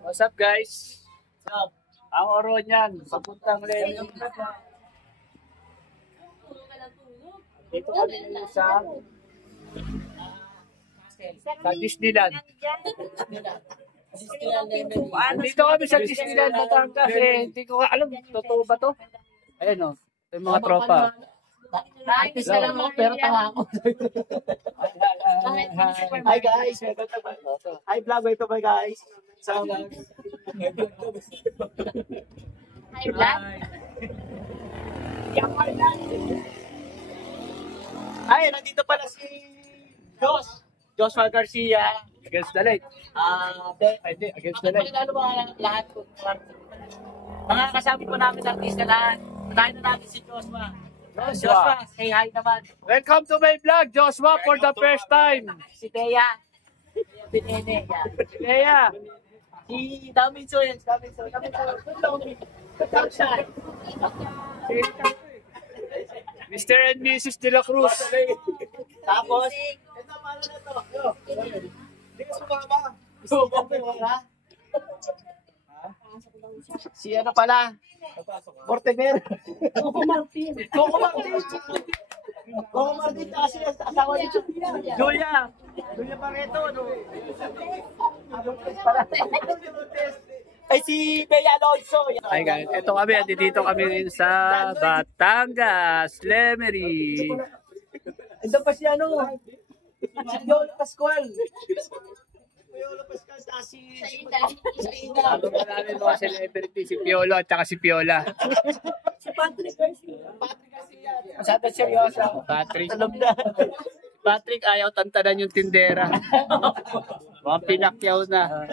What's up guys? Ang oro niyan, papuntang Lenin. Dito kami sa Disneyland. Dito kami sa Disneyland Batangas hindi ko alam, totoo ba to? Ayan o, yung mga tropa. Practice ka lang ako, pero tanga ako. Hi guys! Hi vlog, wait pa guys! Hi, vlog. Ay, nandito pala si Joshua Garcia. Against the light. Against the light. Ano ba lahat ko? Mga kasama po namin artista lahat. Unahin na natin si Joshua. Joshua, say hi naman. Welcome to my vlog, Joshua, for the first time. Si Thea. Si Nene. Leia. Si Daminso yan. Daminso. Mr. and Mrs. De La Cruz. Tapos, ito paano na to? Hindi ka sumama. Si ano pala? Portemer. Coco Martin. Coco Martin kasi asawa ni Julia. Julia Barreto. Ay si Bea Alonso. Hi guys, ito kami, dito kami ngayon sa Batangas, Lemery. Ito pa si ano? Si Yolo Pascual. Yolo Pascual sa si Sabi ko namin mga celebrity, si Piolo at saka si Piola. Si Patrick Garcia. Masyado seryoso. Patrick. Talog na. Patrick ayaw tantanan yung tindera. Mga pinakyaw na.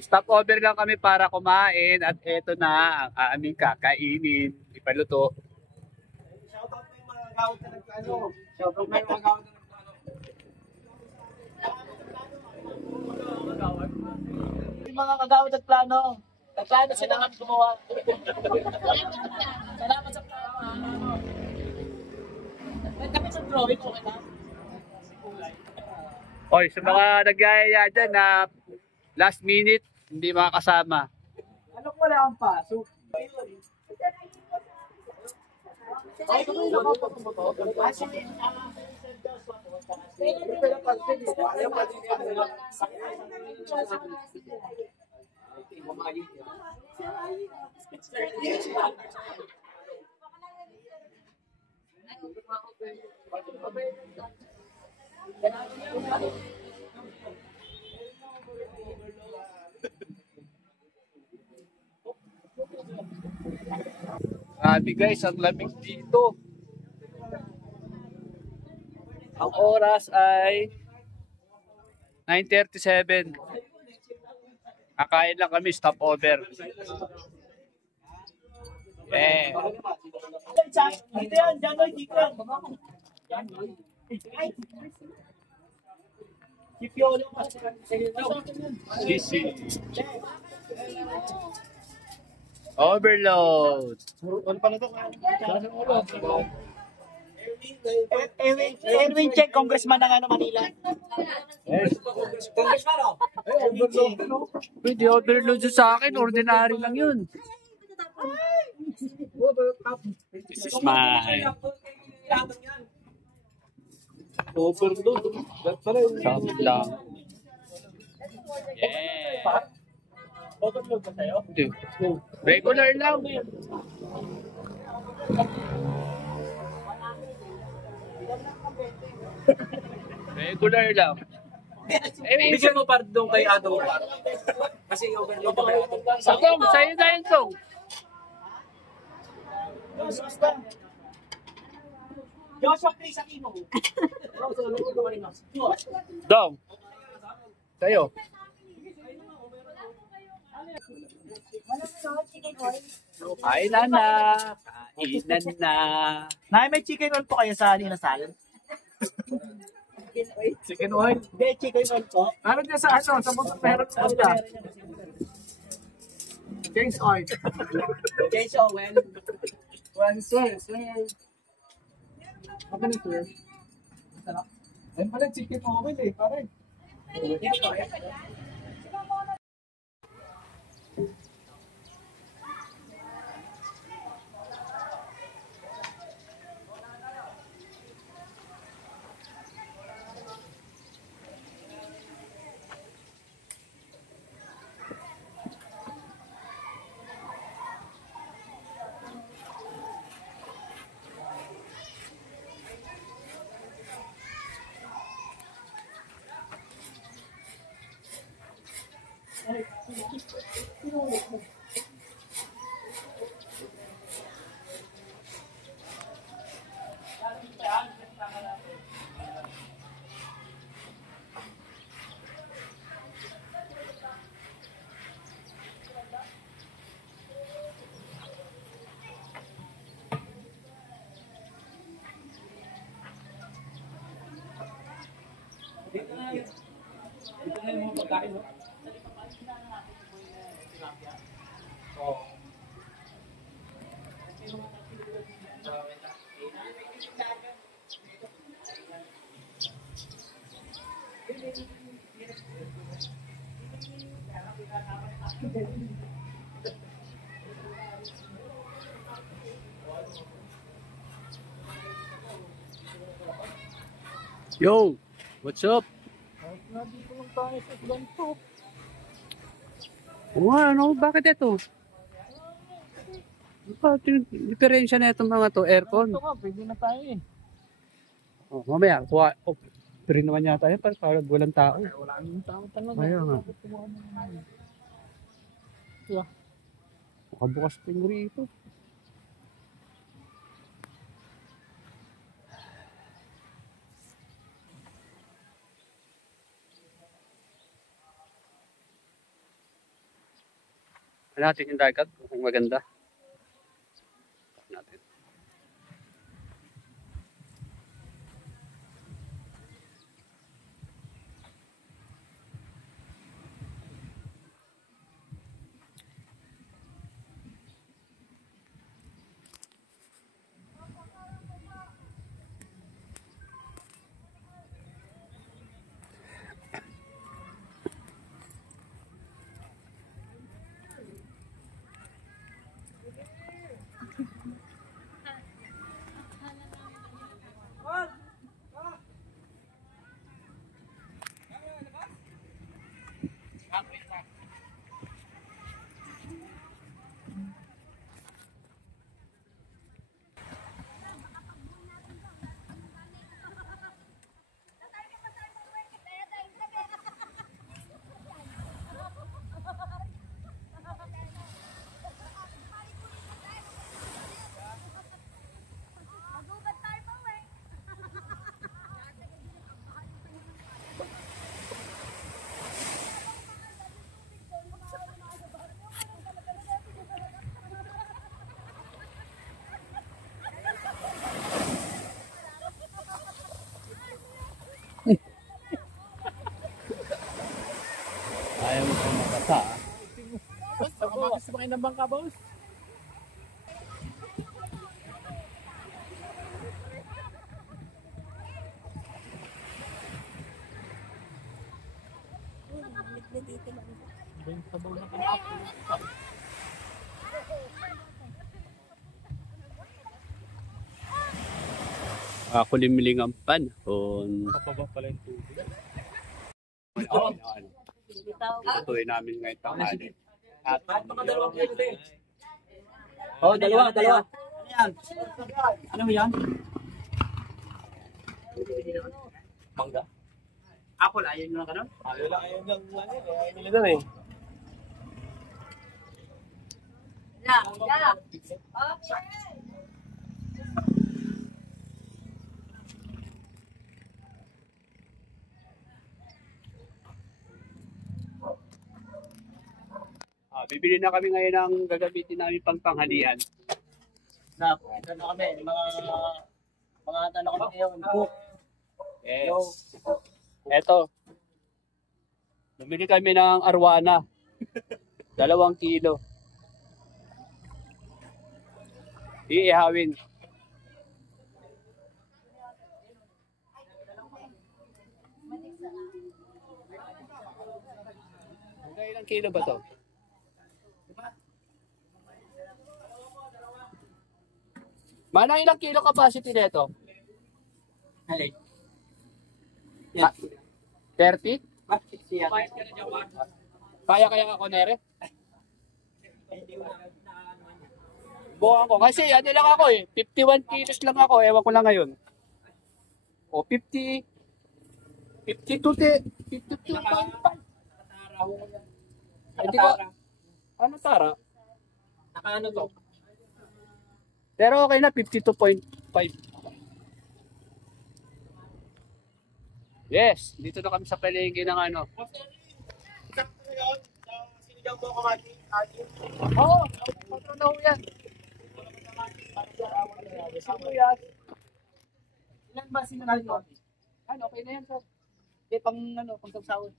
Stop over lang kami para kumain at eto na ang aming kakainin. Ipaluto. Shoutout po yung mga gawad na nagplano. Shoutout po yung mga gawad na nagplano. Yung mga kagawad at plano. Nagplano sila kami gumawa. Salamat sa plano. Kami sa drawing, okay na? Oy, sa mga nagyayaya dyan na last minute, hindi makakasama. Ano ko wala ang pasok? Grabe guys, ang lamig dito. Ang oras ay 9:37. Kakain lang kami, stop over. Yeah. Dito yan, Janoy, dito yan. Si Piolo. Sisi. Overload. Erwin Check, congressman ng ano, Manila. Congressman, oh. Pwede overload sa akin, ordinary lang yun. This is mine. Overload. Soft lang. Yeah. Overload ba sa'yo? Hindi. Regular lang. Regular lang. Bigyan mo pa doon kay Ado. Kasi overload ba kay Ado? Tong, sa'yo na yun, Tong. Joshua Chris Aquino. Dong. Sa'yo. Kainan na. Kainan na. Nay, may chicken oil po kayo sa Ninasal? Chicken oil. Hindi, chicken oil po. Ano niya sa ano? Sa mga meron ko na. Change oil. Change oil. One sir. Sir. Apa nih sir? Ayun pala, chicken oven eh, pare. Ito na yung mga pagkain, no? Yo, what's up? Nandito lang tayo sa ganito. Ano, bakit ito? Diferensya na itong mga to, aircon. Ito ka, pwede na tayo eh. Oh, mamaya, kuha. Oh, pero naman yata yan, parang walang tao. Wala nang tao talaga. Kaya nga. Yeah. Makabukas pa yung rito. Natin yung dagat, kung maganda. Natin. Ayaw mo pa makata. Basta kumakis pa kayo ng bangka, boss. Kulimling ang panahon. Kapaba pala yung tubig. Tutuloy namin ngayon tanghali. At mga dalawang kilo din. Oh, dalawa. Ano yan? Ano yan? Mangga. Apple, ayun nyo na ka nun? Ayaw lang nila doon eh. Bibili na kami ngayon ng gagamitin namin pang panghalian. Ano kami, mga ano kami ngayon, book. Yes. Eto. Bumili kami ng arwana. 2 kilo. Iihawin. Ilang kilo ba to? Manang ilang kilo capacity nito? Halay. Ah, 30? Siya. Kaya ako nere? Bukan ko. Kasi ano lang ako eh. 51 kilos lang ako. Ewan ko lang ngayon. O 50. 52.5. Hindi ko. Ano tara? Nakaano to? Pero okay na. 52.5. Yes. Dito na kami sa palengke ng ano. Sinigaw mo kamati. Oo. Patro na ho yan. Sibuyas. Ilan ba sinagal mo? Ano, okay na yan, sir. Hindi, pang sawsawan.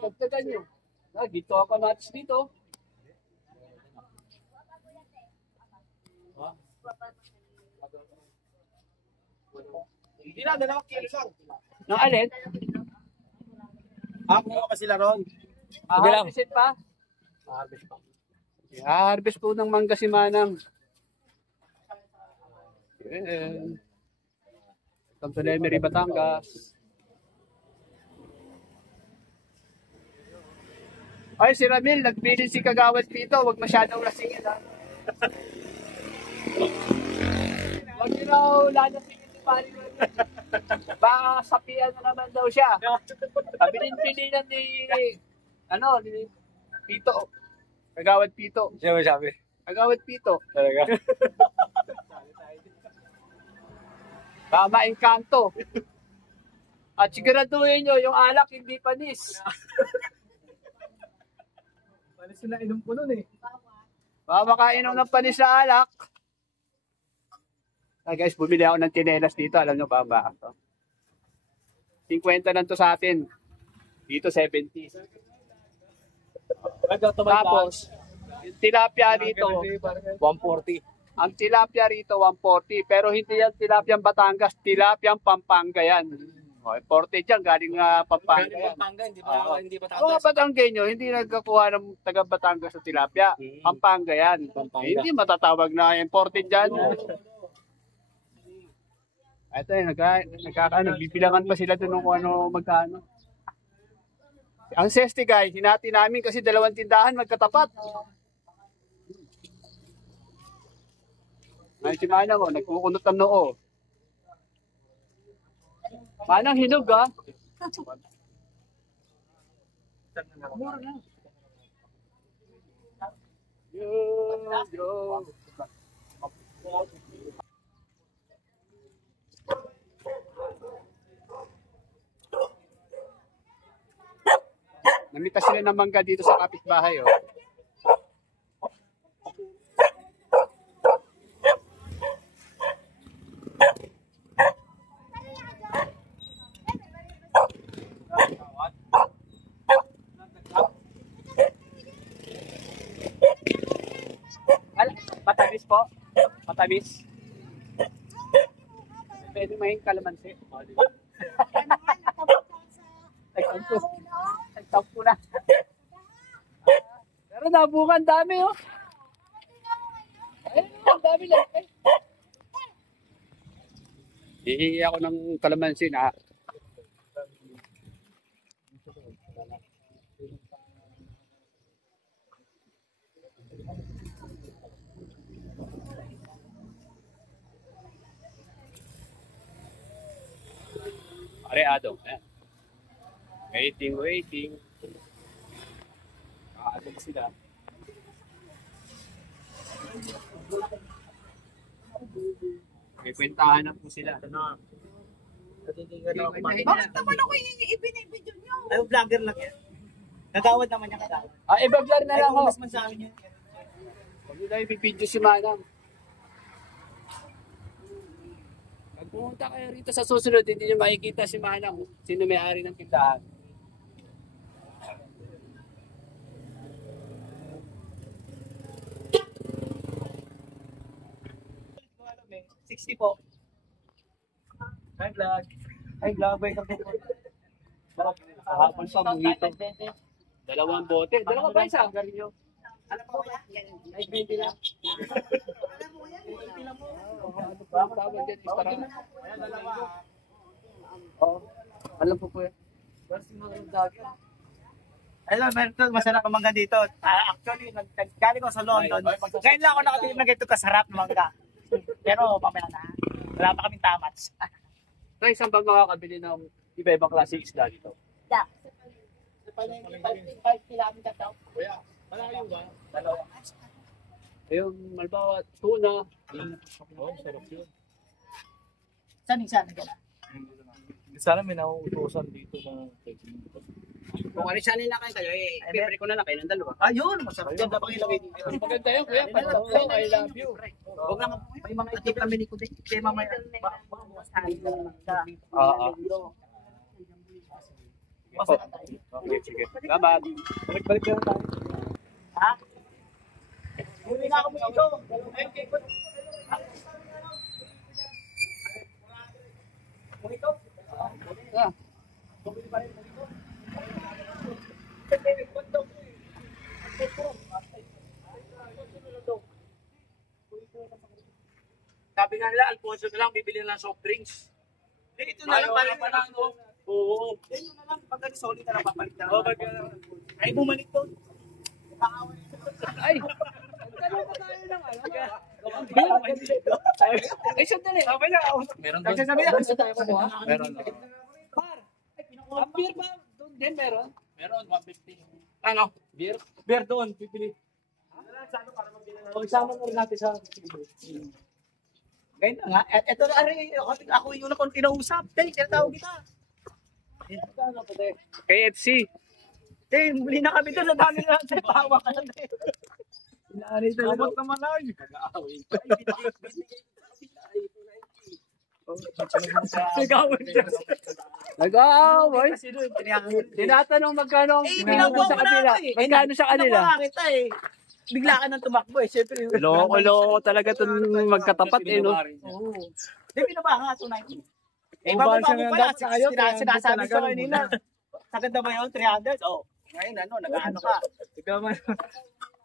Dagdagan nyo. Dito ako natis dito. Hindi na, 2 kilo lang. Nang alin? Ako pa sila ron. Harvestin pa? Harvest po ng mangga si Manang. Yan. Welcome to Lemery, Batangas. Ay, si Ramil, nagbilin si Kagawad Pito. Huwag masyadong lasingin, ha? Huwag nyo raw lalasingin si Pari Ramil. Baka sapian na naman daw siya. Pabilin-bilinan ni Pito. Kagawad Pito. Siya ba sabi? Kagawad Pito. Talaga? Baka maengkanto. At siguraduhin nyo, yung alak hindi panis. Panis sila inom ko nun eh. Baka makainom ng panis na alak. Guys, bumili ako ng tinelas dito. Alam nyo ba ba? 50 lang to sa atin. Dito 70. Tapos, yung tilapia rito, 140. ang tilapia rito 140. Pero hindi yan tilapiang Batangas, tilapiang Pampanga yan. O, imported yan, galing Pampanga yan. Pampanga, hindi ba Kung mga Batanggenyo, hindi nagkakuha ng taga Batangas sa tilapia. Pampanga yan. Hindi matatawag na imported dyan. Ito eh, bibilangan pa sila doon kung ano magkano. Ang sesti guys, hinati namin kasi 2 tindahan magkatapat. Ngayon si Manang nagkukunot ng noo. Manang hinog ha? Mura na. Yo. Namita sila ng mangga dito sa kapitbahay, oh. Matamis po? Matamis? Pwede mahing kalamansi. Nagtampo na. Pero nabungan dami, oh. Ayun, ang dami lang. Hihingi ako ng kalamansi na. Areado. Waiting. Aadong sila. May kwentahan na po sila. Bakit naman ako ibinibidyo nyo? Ay, vlogger lang yan. Nagawad naman niya kadawad. I-vlog na lang ako. Mas man sa amin yan. Huwag nila ipipidyo si Manang. Pag pumunta kayo rito sa susunod, hindi nyo makikita si Manang. Sino may-ari ng tindahan. $60 po. Hi vlog. Welcome po. Hapon pa, mungito. Dalawang bote. Dalawa ba isa? Alam mo kaya? Ay, 20 lang. Ano ba ang tawag dyan? Para... Alam po yan. Ayun, meron to, masarap ang mangga dito. Actually, galing ko sa London. Ngayon lang ako nakatilim na ganito kasarap ng mangga. Pero mamaya na. Wala pa kaming tamats. Tay, saan ba makakabili ng iba-ibang klase isda dito? Sa palengke, 5 kilometer daw. Malayo ba? Yung, malbawa, tuna. Saan yung sana gana? Sana may nauutosan dito na Kung ano sana na kayo, favorite ko na lang kayo ng dalawa. Ayun, masarap yan. Dapat ilagay dito. Maganda yun, kuya. Pagkakas, I love you. Huwag lang, may mga itip kami ni Kude. Kaya mamaya, Okay, sige. Salamat. Balik lang tayo. Ha? Huli na ako mo ito. Ah. Sabi nga nila, Alfonso na lang, bibili ng soft drinks. Ito na lang, balik na lang. Oo. Ito na lang, pag solid na lang, papalit na Oo, lang. Ay, bumalik to. Ay! Tanong pa tayo ng ano? Ay, sandali. meron doon. Nagsasabi na kasi tayo kumuha. Meron. Ang beer ba? Doon din meron? Meron 150. Ano? Beer? Beer doon, bibili. Pagsama mo rin natin sa... Ngayon na nga. At ito na, ako yung una kong kinausap. Dahil, tinatawag kita. KFC. Eh, muli na kami doon. Sa dami na lang. Pahawa ka lang. Inaanay talaga. Sabot naman ay. Sigawan siya. Nag-aaway. Tinatanong magkano ang Eh, pinagawa pinabuha sa ko na kanila. ako eh. Magkano sa kanila? Pinabuha kita eh. Bigla ka nang tumakbo eh. Siyempre. Loko-loko talaga itong magkatapat eh, no? Oo. Di pinaba nga, 290. Eh, bababa mo pala. Sinasabi ko kanina. Sagad na ba yun? 300? Oh. Ngayon, ano, nag-ano ka?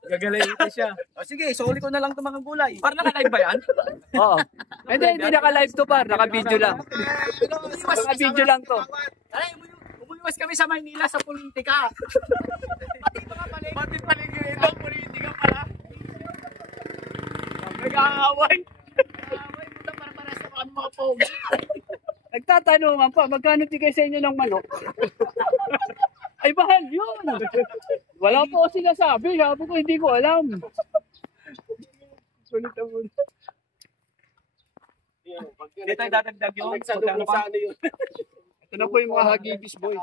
Gagalayin siya. O sige, suli ko na lang itong mga gulay. Parang naka-live ba yan? Oo. Hindi naka-live to par. Naka-video lang. Naka-video lang to. Ay, umuiwas kami sa Maynila sa politika. Pati paligid ito, politika pala. Nag-aaway. Nag-aaway, puta, para-paras na kami mga pogi. Nagtatanungan pa, magkano tigay sa inyo ng manok? Ay, mahal yun. Wala po ako sinasabi. Sabi ko, hindi ko alam. Sulit ang muna. Dito ay dadagdag yung Ito na po yung mga hagibis, boy.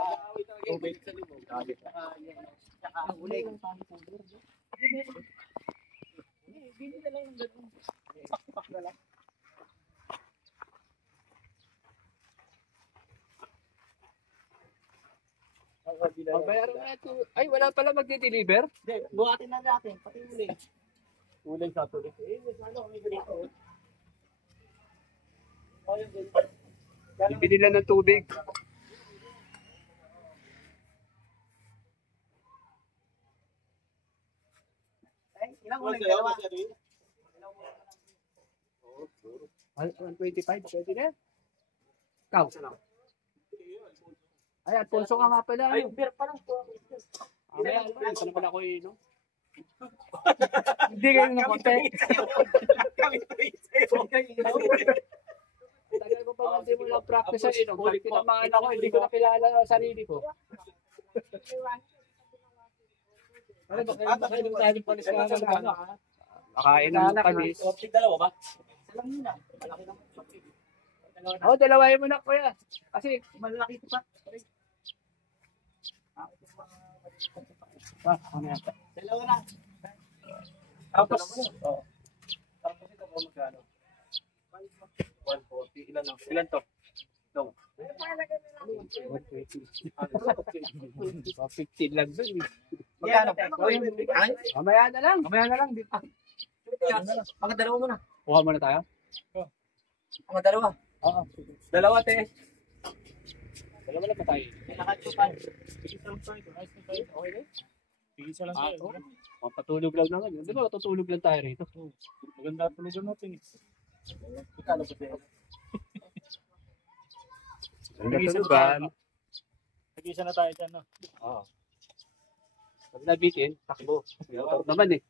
Bayaran na ito. Ay, wala pala magde-deliver? buhatin na natin, pati uli. Ulay sa tuloy. Bibili lang ng tubig. Ay, ilang uli? Dalawa. 125, pwede na. Ikaw. Ay, Alfonso ka nga pala. Ay, beer pa lang. Ay, Alfonso na pala ako no? Hindi kayo ng konti. Tagal ko pa hindi mo lang practice sa inom. Pag tinamaan ako, hindi ko nakilala ang sarili ko. Ano ba kayo? Bakainom tayo ng panis na ano? Makain ng panis. Dalawa ba? Alam niyo na, malaki naman. Oo, dalawahin mo na kuya. Kasi, Malaki pa. Dalawa na. Tapos ito po magkano? 140. Ilan lang? Ilan to? No. 15 lang dun. Magkano? Mamaya na lang. Mamaya na lang. Mga dalawa muna. Kuha mo na tayo? Mga dalawa. Oo. Dalawa, te. Dalawa lang pa tayo. Nakatupan. Okay na? Isa lang tayo. Ako? Mapatulog lang naman. Di ba tutulog lang tayo rito? Maganda tulugan natin. Kala ko ba? Natulugan. Nag-isa na tayo dyan, no? Oo. Pag nabitin, takbo. Ito naman eh.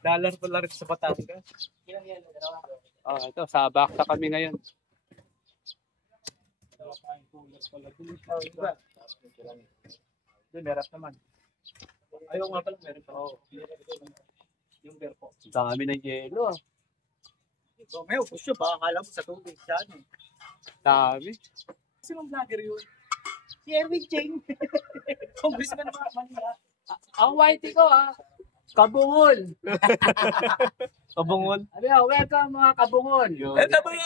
Dollar pala rin sa Batangas. Ito, sa Bakta kami ngayon. Doon, meras naman. Ayaw nga pala, meron pa. Yung beer po. Ang dami ng yelo ah. May upos siya, baka akala mo sa tubig. Siya, ano? Dami. Sinong vlogger yun? Si Erwin Cheng. Congressman ng Manila. Ang whitey ko ah. Kabungol. Kabungol. Welcome mga kabungol. Ito ba yung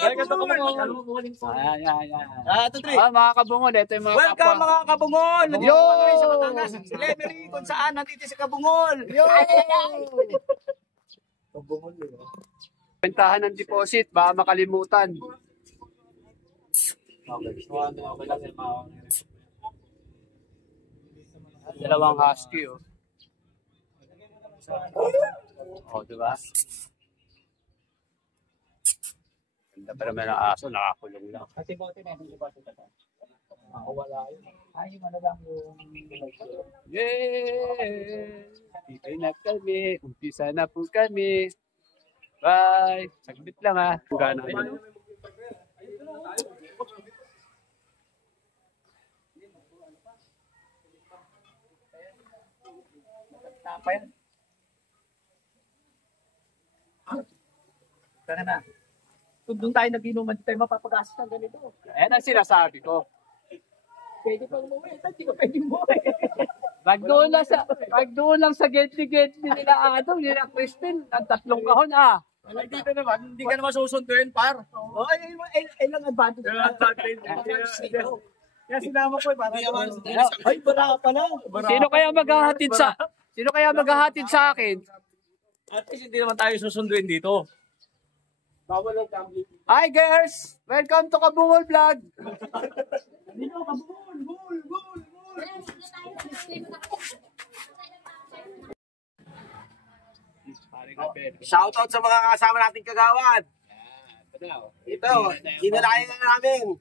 Ayan. 2, 3. Mga kabungol, ito yung mga Welcome kapwa. mga Kabungol! Yo! Nandito kami sa Batangas. Si Lemery, kung saan nandito sa Kabungol. Yo! Kabungol yun. Bentahan ng deposit, baka makalimutan. Dalawang husky oh. Oh, diba? Ganda pa naman ang aso, nakakulong lang. Kasi bote na, hindi ba ito? Wala yun. Ay, yung ano lang yung... Yay! Dito na kami, umpisa na po kami. Bye! Saglit lang ha. Gana yun. Tapa yan. Tara na. Kung doon tayo nag-inuman, di tayo mapapagastos ng ganito. Ayan ang sinasabi ko. Pwede pang umuwi, hindi ka pwede umuwi. Pag doon lang sa gate-gate nila Adong, nila Christine, ang 3 kahon ah. Ay, dito naman, hindi ka naman susunduin, par. Oo, ay lang advantage. Kaya sinama ko para ay, bara ka pala. Sino kaya maghahatid sa akin? At least hindi naman tayo susunduin dito. Bawal ang gambling. Hi girls! Welcome to Kabungol Vlog! Dito, kabul, bul. Shoutout sa mga kasama nating kagawad. Ito, hinalayan na namin.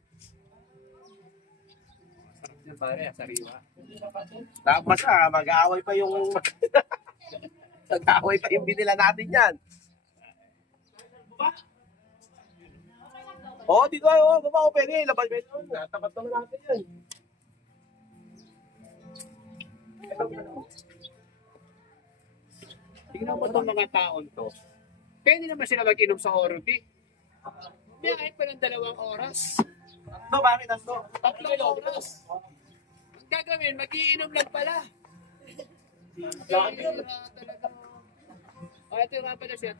Tapos mag-aaway pa yung mag-aaway pa yung binila natin yan. Dito tayo, baba ko pwede, labas pwede. Tapat naman natin yan. Tingnan mo itong mga taon to. Pwede naman sila mag-inom sa Orobi. Biyahe pa ng 2 oras. Bakit ito? 3 oras. Ang gagawin, mag-iinom lang pala. Talaga. Ito nga pala siya.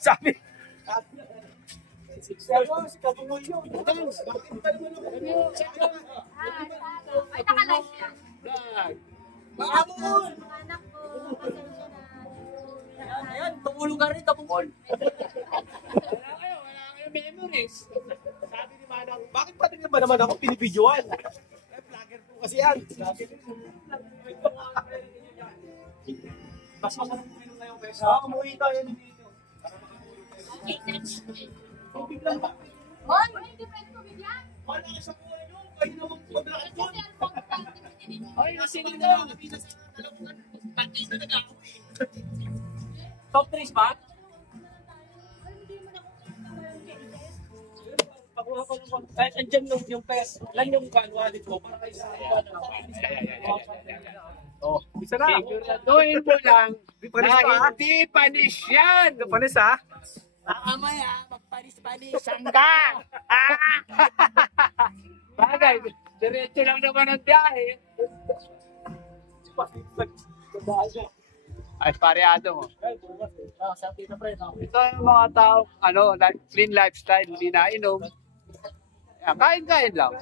Sabi. Si Kabungol yun. Ay, naka-live yan. Kabungol! Mga anak ko, pasensya na. Ayan, tumulong ka rin, Kabungol. Wala kayo memories. Sabi ni Manang, bakit pati nga ba naman ako pinibidyoan? Vlogger po kasi yan. Mas masarap mo rin ngayong pesa. Umuwi tayo dito. Tubig lang ba? Hoy, hindi pwede tubig yan. Wala ka sa buhay nyo. Kayo naman maglakad yun. Kasi ano pang tangin Ay, kasi Hindi nito. na nakapita sa talungan. Pati na nag-aaway. Top 3 spot? Pakuha ko naman. Kahit andyan yung pes. Lang yung wallet ko. Para kayo sa isa na. Siguraduhin mo lang na hindi panis yan. Panis ha? Mamaya, magpanis-panisan Ka! Bagay, diretso lang naman ang biyahe. Ay, pareado mo. Ito yung mga tao, clean lifestyle, hindi nainom. Kain-kain lang.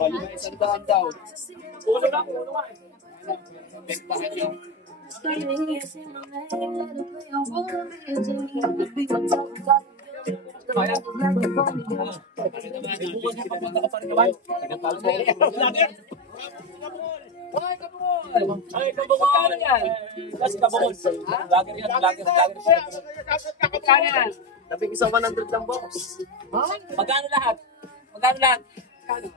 Bali na 100 daw. Ulo lang, ulo lang. Kaya. Ay, kabul! Ay, kabungol! Magkano yan? Kasi kabungol. Lager yan, lager. Magkano yan? Labing isang 100 lang box. Magkano lahat? Magkano lahat? Magkano?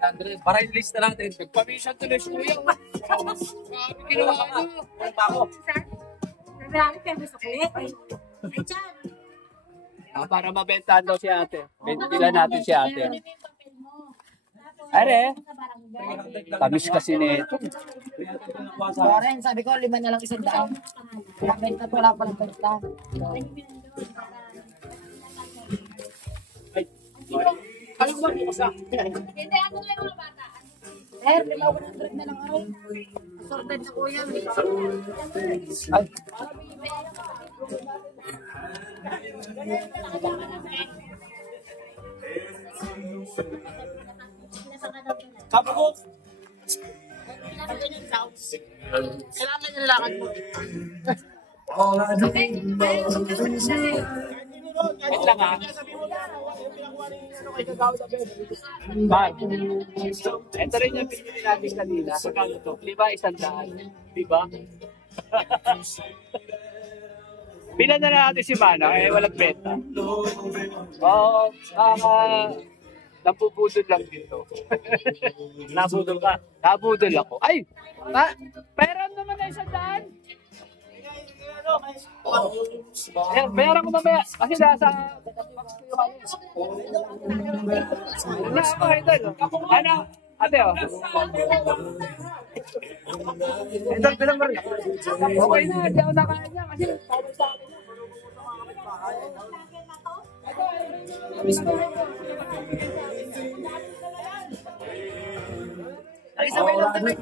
700. Para yung list na natin. Nagpamisan tuloy si Kuya. Grabe ginawa nyo. Ano pa ako? Marami kayo gusto ko. Ay, Chan. Para mabentahan daw si ate. Bentilan natin si ate. Are, tamis kasi nito. Karen, sabi ko, 5 na lang 100. Wala benta to, wala palang benta. Ano ba mo sa? Hindi, ano lang mga bata. Eh, 100 na lang ako. Sorted na kuya. Ay, Kabugok. Kailangan niya nilakad mo. wait lang ha. Bag. Ito rin yung pinili natin kanina. Magkano to? 5,100. Diba? Pila na natin si Mana, eh walang benta. Oo, napupudol lang dito. Nabudol ka. Nabudol ako. Ay! Pairam naman na 100. Bayaran ko mamaya. Kasi nasa... Ano ako, idol? Ano? Ate, oh. Idol, bilang mo rin. Okay na, di ako nakaya niya. Kasi... Ay, sabay lang talaga.